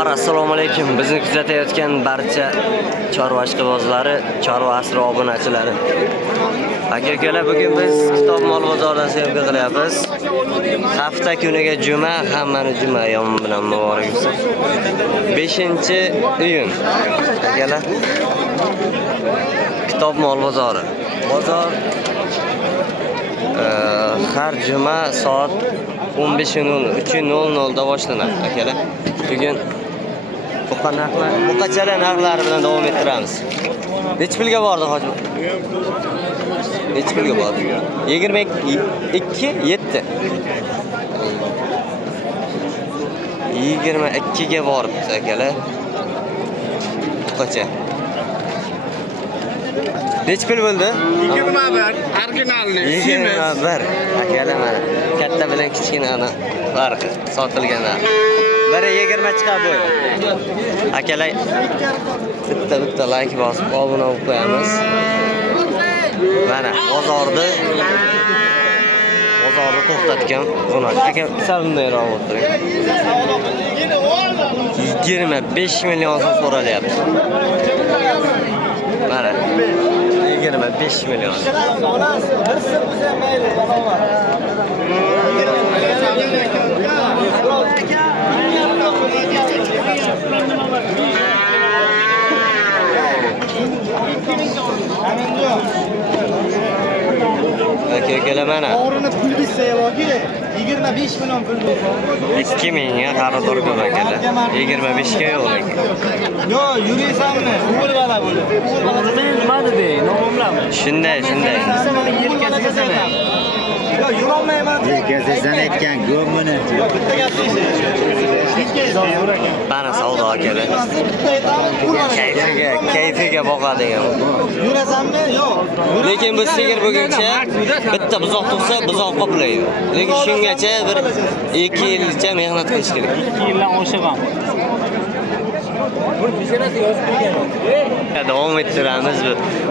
Rahbar, assalomu alaykum. Bizni kuzatayotgan barcha chorva ishqibozlari, chorva asri obunachilari. Aka-ukalar, bugun biz Kitob mol bozoridan syomka qilyapmiz. Hafta kuniga juma, hammani juma yomon bilan muborak bo'lsin. 5-iyun. Akalar, Kitob mol bozori. Bozor har juma soat 15:00 da boshlanadi. Akalar, bugun buqachalar narxlari bilan davom ettiramiz. Nech pulga bordi hoji? Nech pulga bordi? 22.7. 22 ga bordi akalar. Buqacha. Nech pul bo'ldi? 21 originalni. 21. Akalar, mana katta bilan kichkinani farqi sotilganlar. Biri 20 chiqib bo'ldi. Akalar, bitta like bosib obuna bo'lib qo'yamiz. Mana bozorni to'xtatgan o'rnak. Aka, sal bundayroq o'tiring. 25 million so'm so'ralyapti. Mana 25 million. Aka-ukalar, mana O'g'rini pul bitsa yoki 25 million pul bo'lsa 2 mingga xaridor ko'p akalar. 25 ga yo'q ekan. yo yuraysanmi? O'g'il bola bo'ldi. O'g'il bola nima dedi? Nomimlarmi? Shunday. Mana yelkasiga yo yurolmayman. Yelkasidan aytgan go'mini. Bitta gap deysiz. Mana savdo akalar. Kayfiga boqadigan. Yurasanmi? Yo'q. Lekin bu sigir buguncha bitta buzoq tug'sa, buzoq qoplaydi. Lekin shungacha bir 2 yilcha mehnat qilish kerak. 2 yildan oshig'am. Davom ettiramiz.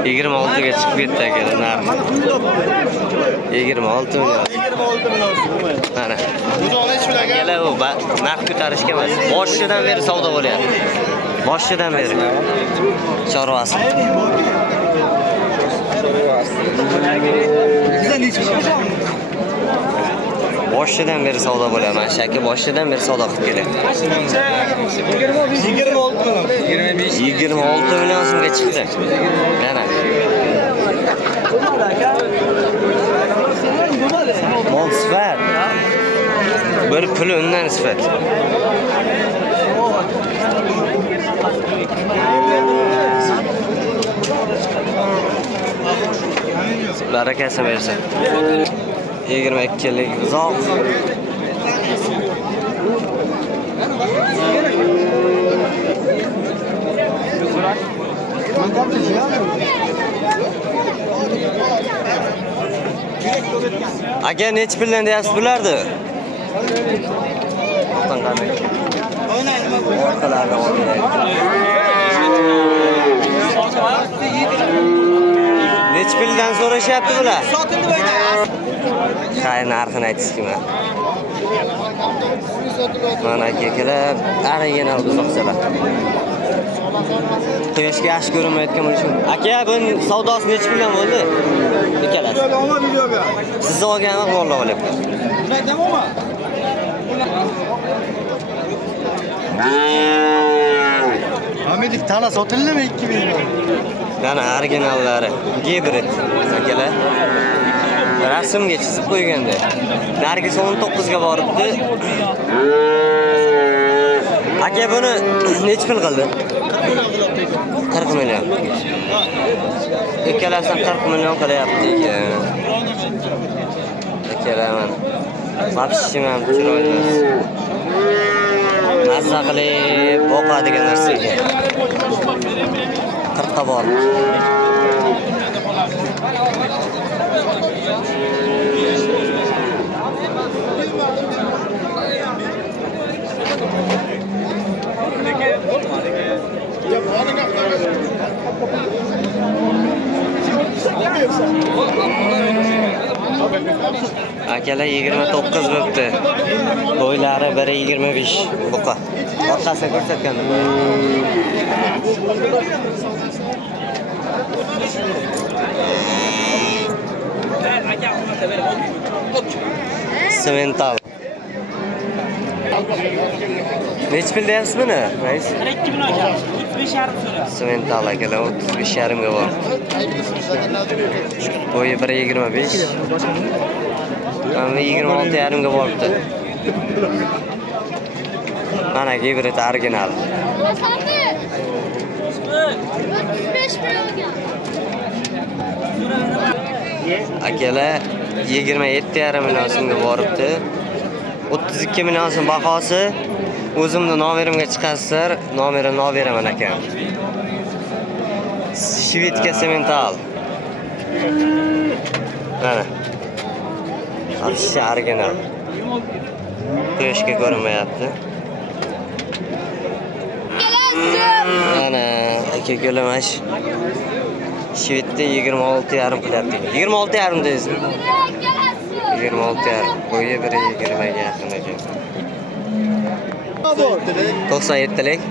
26 ga chiqib ketdi akalar narx. 26 million. 26 million. Mana. Buzoqni hech bilaga. Akalar, u narx ko'tarishga emas. Boshidan beri savdo bo'lyapti. Boshidan beri. Chorvasi. Boshidan beri savdo bo'lyapti. Mana shaka boshidan beri savdo qilib kelyapti. 26 million so'mga chiqdi. Mana. Mol sifat. Bir puli undan sifat. Barakasi bersin. 22 lik uzoq. Aka, nech puldan deyapsiz bularni? To'xtan qanday? Orqalarni nech puldan so'rashyapti bular? Sotildi bo'yda. Qay narxini aytishki men. Mana aka-ukalar, arigina buzoqchalar. Quyoshga yaxshi ko'rinmayotgan bo'lishi mumkin. Aka, buning savdosi nech puldan bo'ldi? Ikkalasi. Videoga. Siz olganmi, mollar olyapti? Aytamanmi? Hamidik tana sotildimi 2 million? Mana originallari, gibrid akalar. Rasmga chizib qo'yganda. Nargisi 19 ga boribdi. Aka, buni nech pul qildi? 40 million. Ikkalasidan 40 million qilyapti ekan. Akalar, mana Vapshim ham chiroyli. Mazza qilib boqadigan narsa ekan. 40 ga bor. Akalar 29 bo'pti. Bo'ylari biri 25 buqa. Orqasini ko'rsatgandim. Semental. Nech pul deyapsiz buni, rais? 2 million aka. 35,5 so'rayapti. Semental akalar 35,5 ga bor. Bo'yi 1.25. Mana 26,5 ga boribdi. Mana gibrid original. Akalar 27,5 million so'mga boribdi. 32 million so'm bahosi. O'zimni nomerimga chiqasizlar, nomerimni olib beraman aka. Shvedka semental. Mana. Alshi original. Quyoshga ko'rinmayapti. Mana aka ko'lamash. Shvedda 26,5 qilyapti. 26,5 deysizmi? 26,5. Bo'yi 1.20 ga yaqin ekan. 97lik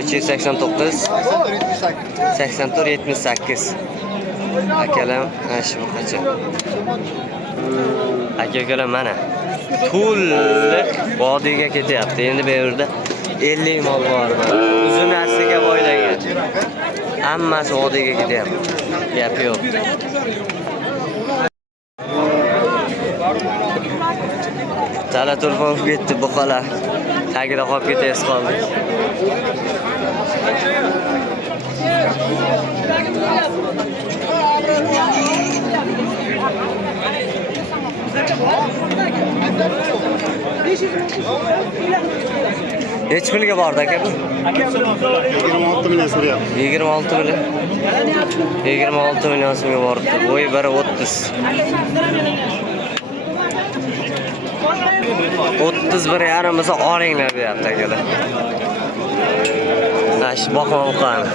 389 8478 akalam ana shu qacha aka mana to'liq vodiyga ketyapti. Endi bu yerda 50 mol bor. Uzun asliga boylagan. Hammasi vodiyga ketyapti. Gap yo'q. Tala telefon ketdi buqalar. Tagida qolib ketaysiz qoldik. Nech pulga bordi aka bu? 26 million so'rayapti. 26 million. 26 million so'mga boribdi. Bo'yi 1.30. 31,5 bo'lsa olinglar deyapti akalar. Ha, shu boqmam qani.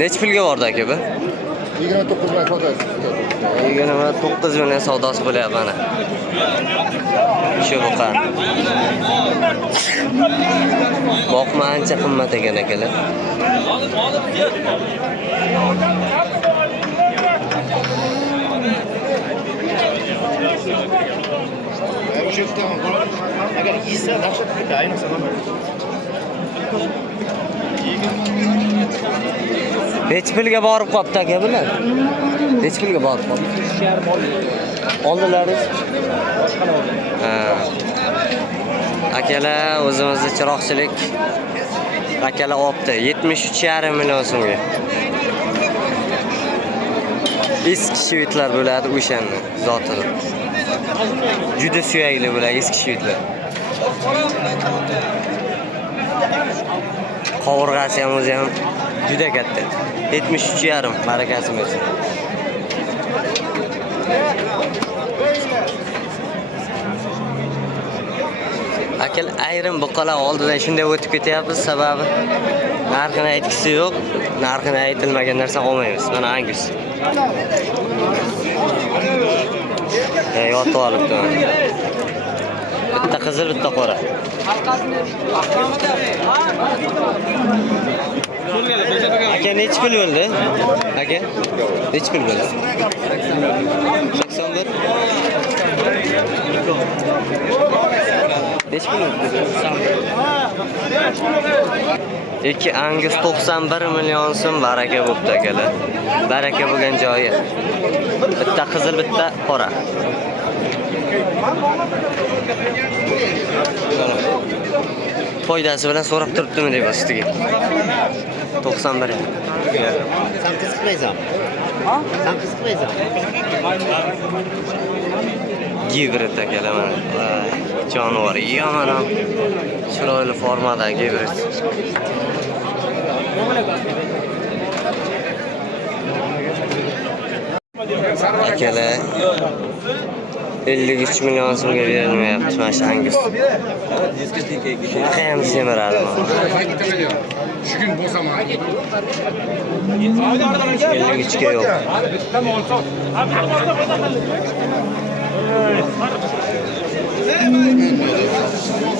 Nech pulga bordi aka bu? 29 million savdosi. 29 million savdosi bo'lyapti mana. Shu boqan. Boqma ancha qimmat ekan akalar. Agar yesa dahshat ketadi, ayniqsa mana. Nech pulga borib qopti aka bular? Nech pulga borib qopti? 3,5 oldilaringiz? Ha. Akalar o'zimizda chiroqchilik akalar olibdi 73,5 million so'mga. Eski shvedlar bo'ladi o'shani zotini. Juda suyakli bo'ladi eski shvedlar. Qovurg'asi ham o'zi ham juda katta. 73,5 barakasi bo'lsin. Akal ayrim buqalar oldidan shunday o'tib ketyapmiz, sababi narxini aytgisi yo'q. Narxini aytilmagan narsa olmaymiz. Mana Angus. Yotib olibdi. Bitta qizil, bitta qora. Aka nech pul bo'ldi? Aka nech pul bo'ldi? 81. Nech pul bo'ldi? 2 Angus 91 million so'm baraka bo'pti akalar. Baraka bo'lgan joyi. Bitta qizil, bitta qora. Foydasi bilan so'rab turibdimi deb ustiga. 91. Sen kız kılaysan. Ha? Sen kız kılaysan. Gibrid akalar mana. Jonivor yomon ham. Chiroyli formada gibrid. Akalar 53 million so'mga berilmayapti mana shu Angus. Shunaqa ham semiradi mana. Şu gün bu zaman. 53'ga yo'q.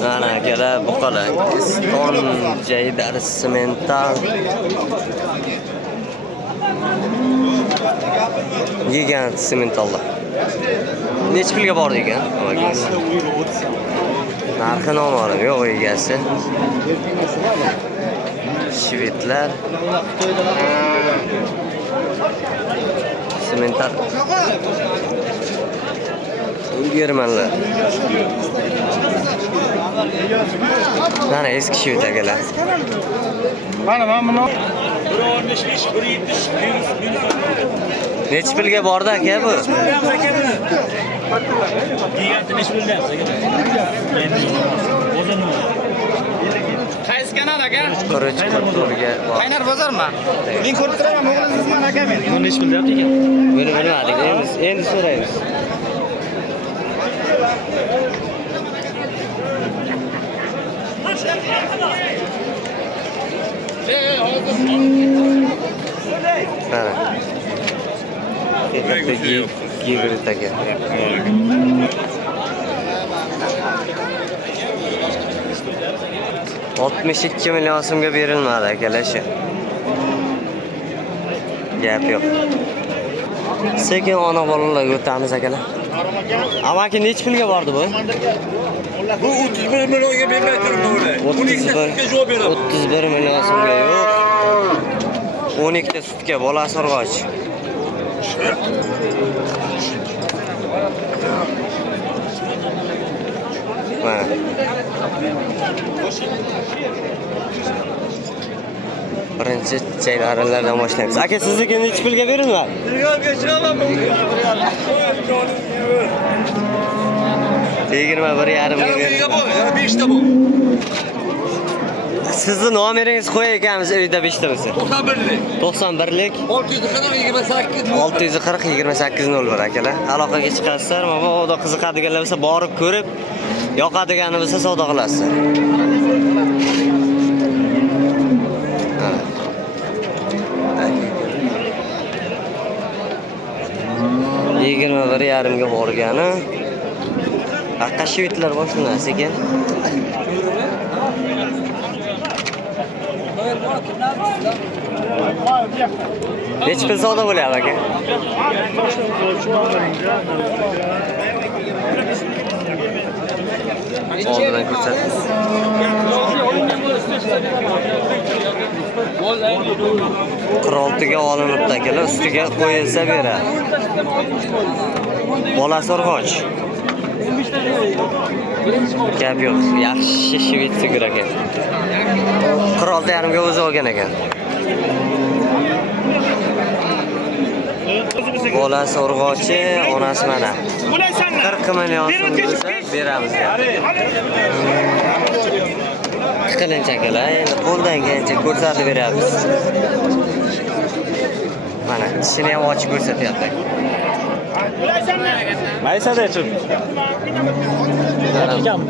Mana akalar buqalar. Iston Jaydar Simental. Gigant Simentallar. Necha pulga bordi ekan? Narxi noma'lum, yo'q egasi. Shvedlar. Simental. Germanlar. Mana eski shved akalar. Mana buni Necha pulga bordi aka bu? qaysi kanal aka? Qirich qirqurga bor. Qaynar bozormi? Men ko'rib turaman, o'g'lingizman aka men. Buni nechi pul deyapti ekan? Buni bilmadik, endi so'raymiz. Mana. Ketdi gibrid aka. 62 million so'mga berilmadi akalar shu. Gap yo'q. Sekin ona bolalarga o'tamiz akalar. Amaki necha pulga bordi bu? Bu 31 millionga bermay turibdi uni. 12 javob beradi. 31 million so'mga yo'q. 12 ta sutga bolasi urg'och. Mana. Birinchi chaylarlardan boshlaymiz. Aka sizniki necha pulga beriladi? 21,5 ga beriladi. 5 ta bu. Sizni nomeringizni qo'yay ekanmiz uyda 5 ta bo'lsa. 91lik. 91lik 640 640 2801 akalar. Aloqaga chiqasizlar, mabodo qiziqadiganlar bo'lsa borib ko'rib, yoqadigani bo'lsa savdo qilasizlar. 21,5 ga borgani. Aqqa shvitlar boshlanasi ekan. Necha pul savdo bo'lyapti aka? Oldidan ko'rsatamiz. Qiroltiga olinibdi akalar, ustiga qo'yilsa beradi. Bolasi urg'och. Gap yo'q, yaxshi shved sigir ekan. 46,5 ga o'zi olgan ekan. Bolasi urg'ochi, onasi mana. 40 million so'm bo'lsa beramiz. Qilinch akalar, endi qo'ldan kelgancha ko'rsatib beramiz. Mana, tishini ham ochib ko'rsatyapti. Maysada chiq.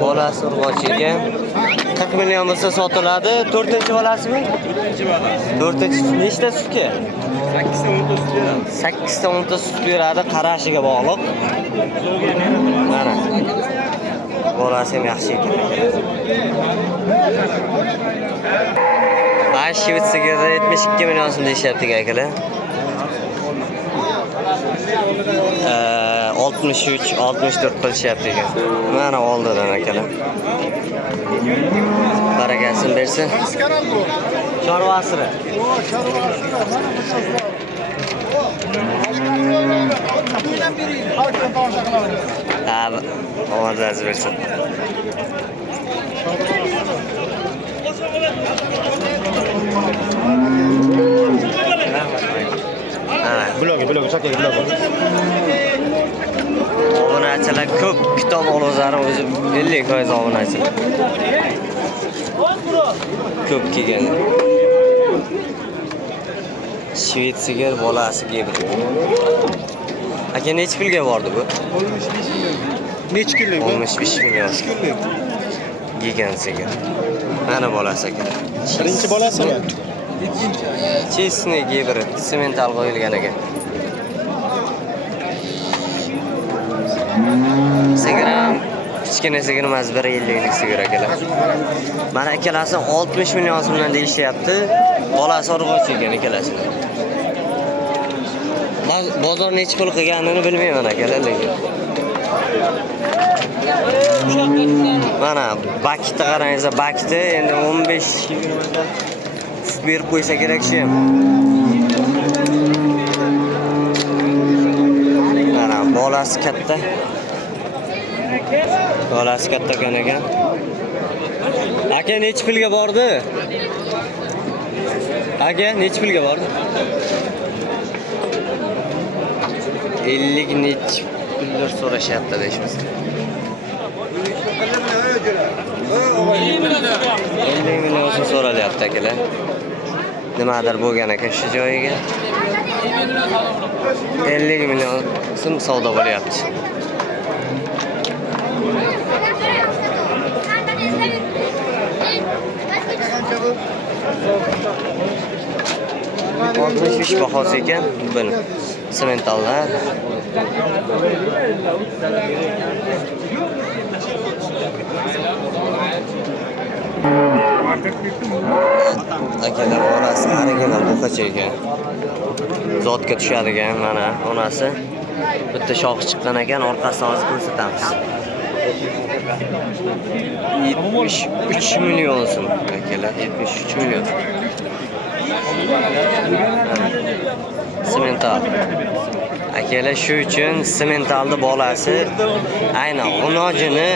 Bolasi urg'ochiga 40 million bo'lsa sotiladi. 4-bolasimi? 4-chi nechta sutga? 8 ta 10 ta sut beradi, qarashiga bog'liq. Mana. Bolasi ham yaxshi ekan. Bash shvetsiga 72 million so'm deyapti akalar. 63-64 qilishyapti ekan. Mana oldidan akalar. Barakasini bersin. Chorva asri. Ha, ovozini bersin. Blogi, chakaga blogi. Obunachilar ko'p, kitob olozlari o'zi 50% obunachilar. Ko'p kelgan. Shved sigir bolasi gibrid. Aka necha pulga bordi bu? Necha kunlik bu? 15 million. Gigant sigir. Mana bolasi aka. Birinchi bolasimi? Chesni gibrid, semental qo'yilgan ekan. Sigir ham kichkina sigir emas, 1.50lik sigir akalar. Mana ikkalasi 60 million so'mdan deyishyapti. Bolasi urg'ochi ekan ikkalasini. Bozor necha pul qilganini bilmayman akalar lekin. Mana bakitni qarangizlar, bakitni endi 15-20 ta sut berib qo'ysa kerak shu ham. Mana bolasi katta. Bolasi katta ekan. Aka necha pulga bordi? Aka necha pulga bordi? 50 necha pullar so'rashyapti deymiz. 50 million so'm so'ralyapti akalar. Nimadir bo'lgan ekan shu joyiga. 50 million so'm savdo bo'lyapti. Oltmish bahosi ekan buni. Sementallar. Akalar onasi original buqacha ekan. Zotga tushadigan mana onasi. Bitta shoxi chiqqan ekan, orqasini hozir ko'rsatamiz. 73 million so'm akalar, 73 million. Semental. Akalar shu uchun sementalni bolasi aynan g'unojini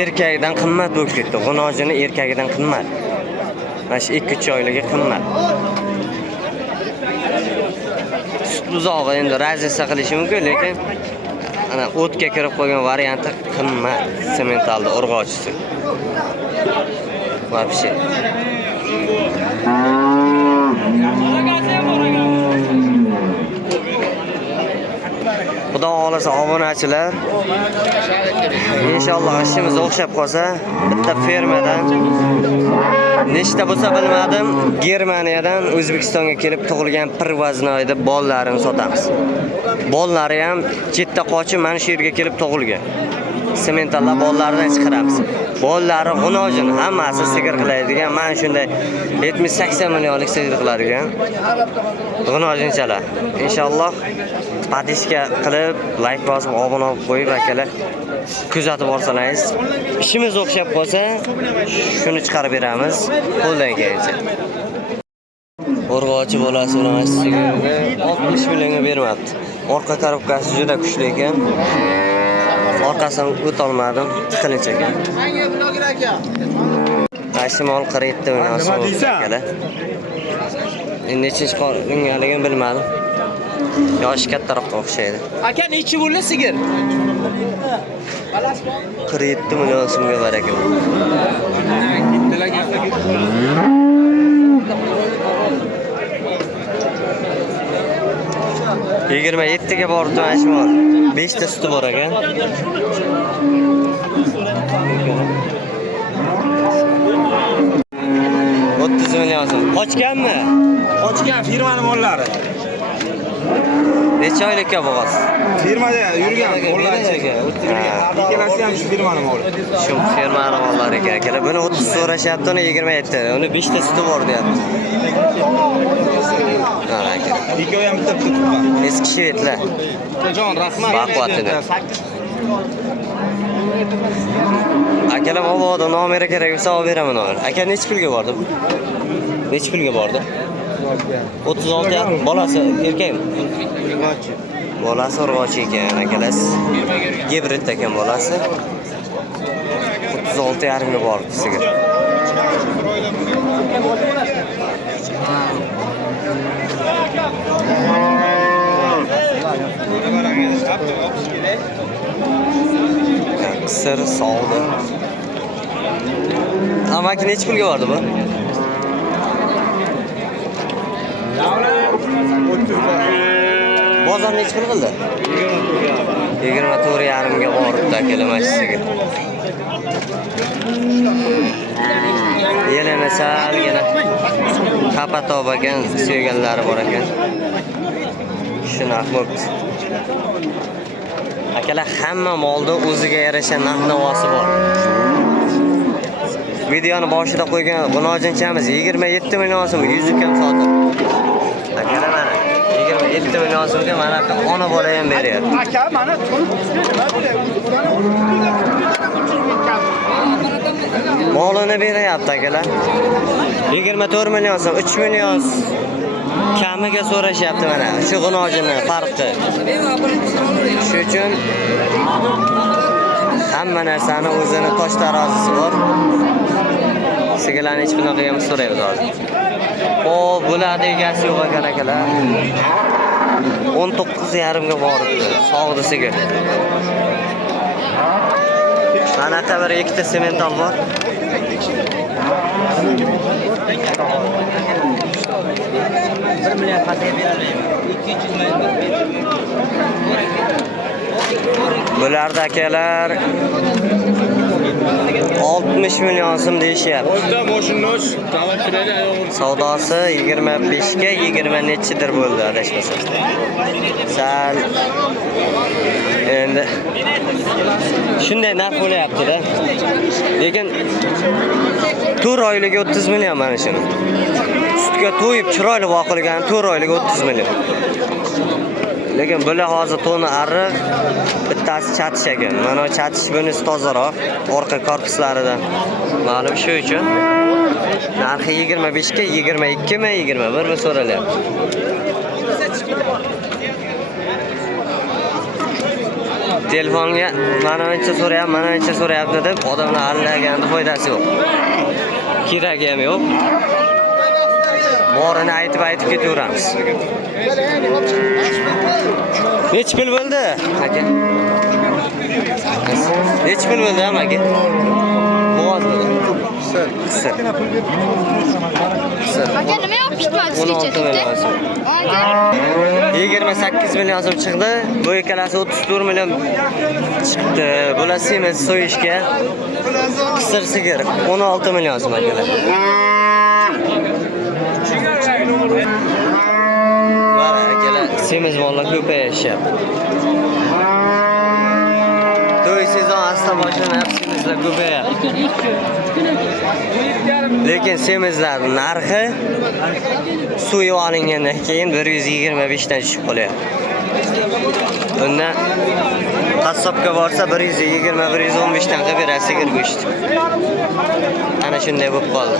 erkagidan qimmat bo'lib ketdi. G'unojini erkagidan qimmat. Mana shu 2-3 oyligi qimmat. Sut buzog'i endi razisa qilishi mumkin, lekin ana o'tga kirib qolgan varianti qimmat. Sementalni urg'ochisi. Вообще. Xudo xolasa obunachilar, inshaalloh ishimiz o'xshab qolsa, bitta fermadan nechta bo'lsa bilmadim, Germaniyadan O'zbekistonga kelib tug'ilgan pirvaznoyda bolalarini sotamiz. Bollari ham chetda qochib mana shu yerga kelib tug'ilgan. Sementallar bollaridan chiqaramiz. Bollari g'unojin hammasi sigir qiladigan, mana shunday 70-80 millionlik sigir qiladigan g'unojinchalar. Inshaalloh podpiska qilib, like bosib, obuna bo'lib qo'yib akalar kuzatib borsalaringiz, ishimiz o'xshab qolsa, shuni chiqarib beramiz qo'ldan kelgancha. Urg'ochi bolasi bilan sigirni 60 millionga bermabdi. Orqa korobkasi juda kuchli ekan. Orqasini o'tolmadim, tiqilinch ekan. Maksimal 47 million so'm akalar. Endi nechinchi qo'linganligini bilmadim. Yoshi kattaroqqa o'xshaydi. Aka nechi bo'ldi sigir? 47 million so'mga bor ekan. 27 ga bordi mashmol. 5 ta suti bor ekan. million so'm. Qochganmi? Qochgan firmani mollari. Necha oylikka bo'g'asiz? Firmada yurgan mollari. Ikkalasi ham shu firmani molli. Shu firmani mollari ekan akalar. Buni 30 so'rashyapti, uni 27. Uni 5 ta suti bor deyapti. Mana aka. Ikkovi ham bitta tutgan. Eski shvedlar. Jon, rahmat. Baquvvatini. Akalar mabodo nomeri kerak bo'lsa olib beraman uni. Aka necha pulga bordi? Necha pulga bordi? 36 bolasi erkakmi? Urg'ochi. Bolasi urg'ochi ekan akalar. Gibrid ekan bolasi. 36,5 ga bordi sigir. Qisir sog'di. Amaki necha pulga bordi bu? Bozor necha pul qildi? 24,5 ga boribdi akalar mana shu sigir. salgina qapa top ekan, sevganlari bor ekan. Shunaqa bo'pti. Akalar, hamma molda o'ziga yarasha narx-navosi bor. Videoni boshida qo'ygan G'unojinchamiz 27 million so'm 100 kam sotib. Akalar, mana 27 million so'mga mana ona bola ham beryapti. Aka, mana turib nima bo'lyapti? Molini beryapti akalar. 24 million so'm, 3 million kamiga so'rashyapti mana. Shu G'unojini farqi. Shu uchun hamma narsani o'zini tosh tarozisi bor. Sigirlarni hech bunaqa ham so'raymiz hozir. Xo'p, bularning egasi yo'q ekan akalar. 19,5 ga boribdi. Sog'di sigir. Manaqa bir ikkita semental bor. Bularda akalar 60 million so'm deyishyapti. Savdosi 25 ga 20 nechidir bo'ldi adashmasam. Sal endi shunday narx bo'lyapti-da. Lekin 4 oyligi 30 million mana shuni. Sutga to'yib chiroyli boqilgan 4 oyligi 30 million. Lekin bular hozir to'ni arriq, bittasi chatish ekan. Mana chatish bunisi tozaroq, orqa korpuslaridan. Ma'lum shu uchun narxi 25 ga 22 mi, 21 mi so'ralyapti. Telefonga mana necha so'rayapti deb odamlar allaganda foydasi yo'q. Keragi ham yo'q. Borini aytib ketaveramiz. Nech pul bo'ldi, aka? Nech pul bo'ldi, aka? Bo'g'oz bo'ldi. Qisir. Aka, nima yopishtirmadi sizgacha? 28 million so'm chiqdi. Bu ikkalasi 34 million chiqdi. Bular semiz so'yishga. Qisir sigir 16 million so'm akalar. Mana akalar, semiz mollar ko'payishyapti. To'y sezon asta boshlanib, semizlar ko'payapti. Lekin semizlarning narxi suv olingandan keyin 125 dan tushib qolyapti. Bundan qassobga borsa 120-115 dan qilib beradi sigir go'shti. Ana shunday bo'lib qoldi.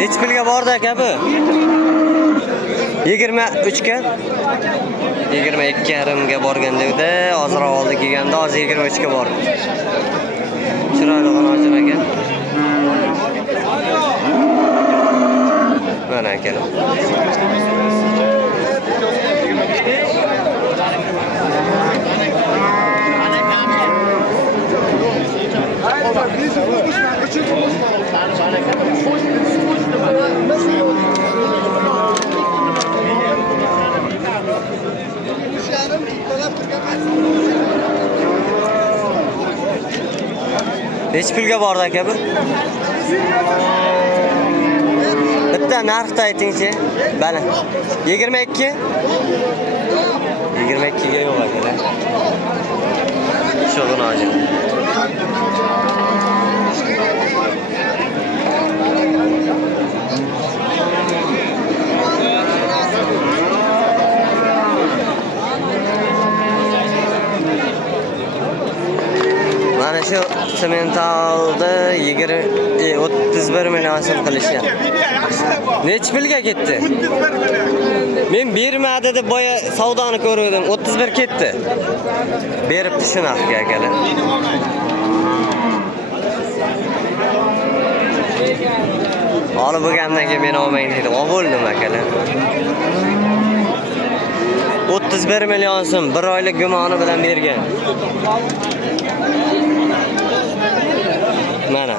Nech pulga bordi aka bu? 23 ga 22,5 ga borganda edi, ozroq oldi kelganda hozir 23 ga bordi. Chiroyli G'unojin aka. Mana akalar. Nech pulga bordi aka bu? Bitta narxni aytingchi. Bana. 22? 22 ga yo'q akalar. Shu G'unojin. Mana shu sementalda 31 million so'm qilishgan. Nech pulga ketdi? Men bermadi deb boya savdoni ko'rdim. 31 ketdi. Beribdi shunaqa akalar. Olib bo'lgandan keyin men olmang dedim. Oldim akalar. 31 million so'm 1 oylik gumoni bilan bergan. Mana.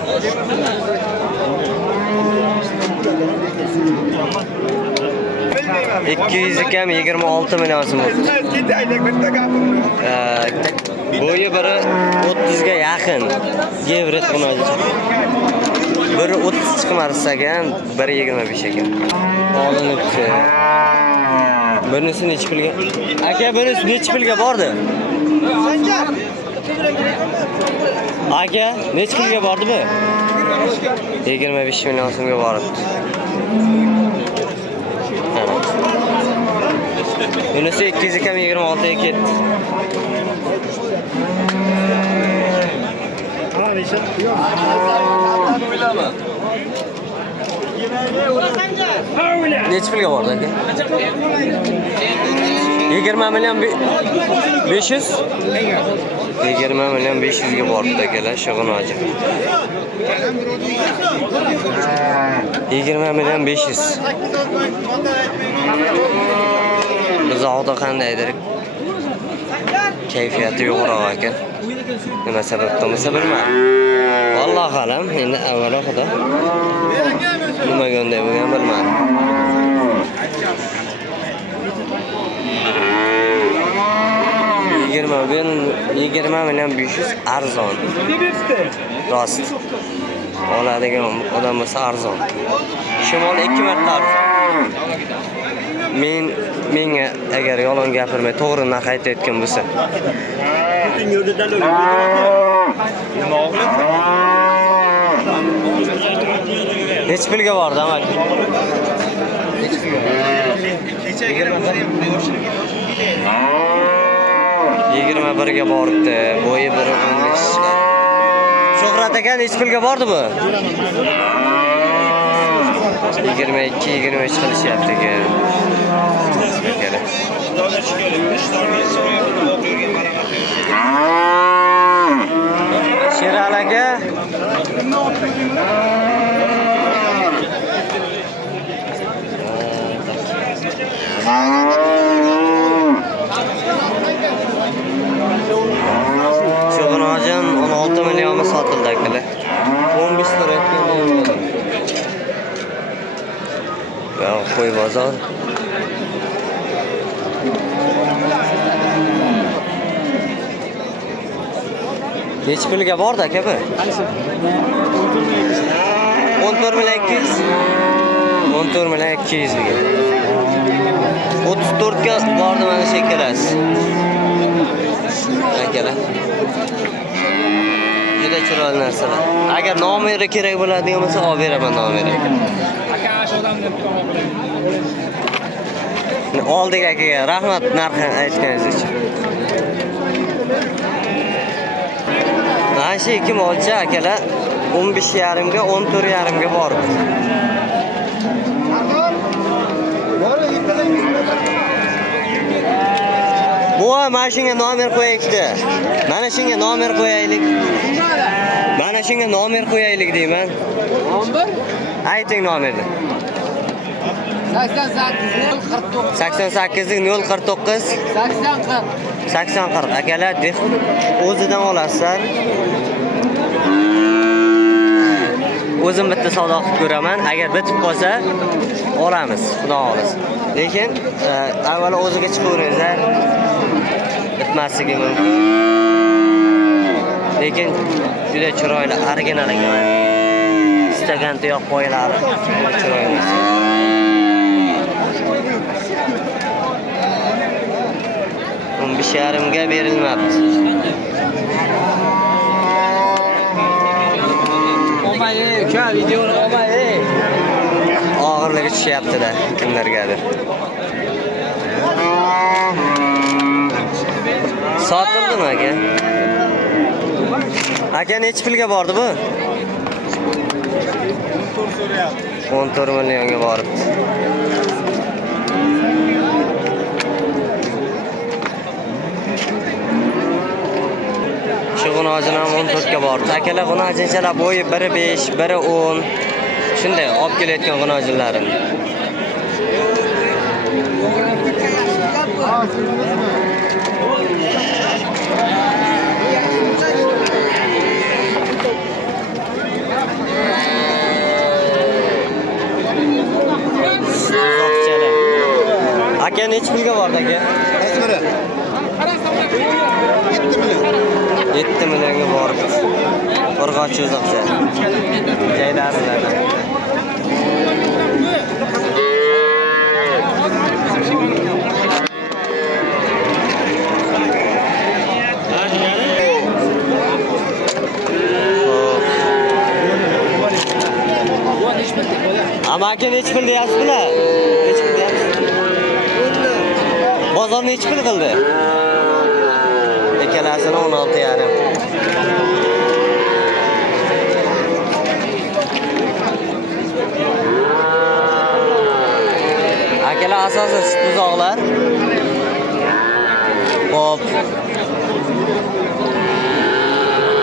$200 26 million so'm. Bo'yi biri 30 ga yaqin. Gevret G'unojin. 1.30 chiqmasa ekan, 1.25 ekan. Olinibdi. Bunisi necha pulga? Aka, bunisi necha pulga bordi? Aka, necha pulga bordi bu? 25 million so'mga boribdi. Bunisi 200 kam 26 ga ketdi. Necha pulga bordi aka? 20 million 500? 20 million 500 ga boribdi akalar, Shog'onoji. 20 million 500. Buzoqda qandaydir kayfiyati yo'qroq ekan. Nima sababdan bo'lsa bilmadim. Vallohu alam, endi avvalo xudo. Nimaga unday bo'lgan bilmadim. Yigirma million 500 arzon. Rost. Oladigan odam bo'lsa arzon. Shimol 2 marta arzon. Menga agar yolg'on gapirmay to'g'ri narx aytayotgan bo'lsa. Necha pulga bordi amal? Yigirma birga boribdi. Bo'yi 1.15 chiqadi. Shuhrat aka necha pulga bordi bu? 22-23 qilishyapti ekan. Sherali aka. Shog'onojon 16 millionga sotildi akalar. 15 lira aytgan. Ya qo'y bozor. Necha pulga bordi aka bu? 14 million 200. 14 million 200 ga. 34 ga bordi mana shu ikkalasi. Akalar. Juda chiroyli narsalar. Agar nomeri kerak bo'ladigan bo'lsa, olib beraman nomeri. Aka shu odamni oldik akaga. Rahmat narxini aytganingiz uchun. Mana shu ikki molcha akalar 15.5 ga 14.5 ga borib. Voy, mana shunga nomer qo'yaylik-da. Mana shunga nomer qo'yaylik. Mana shunga nomer qo'yaylik deyman. 11? Ayting nomerni. 88 049 80 akalar o'zidan olasizlar. O'zim bitta savdo qilib ko'raman. Agar bitib qolsa olamiz, xudo xolasa. Lekin avvalo o'ziga chiqaveringizlar. Bitmasligi mumkin. Lekin juda chiroyli, original ekan. Istagan tuyoq qo'yiladi. Chiroyli. 15.5 ga berilmabdi. Omaye, ka videoni omaye. Og'irligi tushyapti-da kimlargadir. Sotildimi aka? Aka necha pulga bordi bu? 14 millionga boribdi. Shug'unojin ham 14 ga bordi. Akalar g'unojinchalar bo'yi 1.5, 1.10 shunday olib kelayotgan g'unojinlarim. Aka necha pulga bordi aka? Qaysi biri? 7 millionga boribdi. Qo'rg'och o'zoqcha. Jayda kariladi. Amaki nechi pul deyapsizlar? Nechi pul deyapsiz? Bozor nechi pul qildi? Ikkalasini 16,5. Akalar asosan sut buzoqlar. Hop.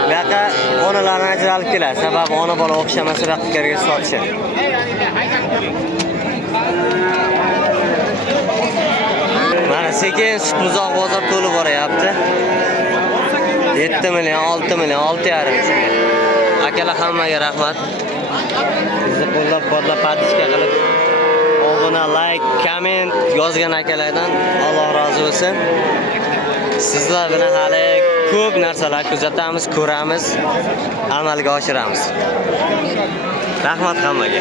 Bu yoqqa onalarni ajralib keladi. Sababi ona bola o'xshamasa raqiblarga sotishadi. Mana sekin sut buzoq bozor to'lib boryapti. 7 million, 6 million, 6,5 shunga. Akalar hammaga rahmat. Bizni qo'llab-quvvatlab podpiska qilib, obuna, like, komment yozgan akalardan Alloh rozi bo'lsin. Sizlar bilan hali ko'p narsalar kuzatamiz, ko'ramiz, amalga oshiramiz. Rahmat hammaga.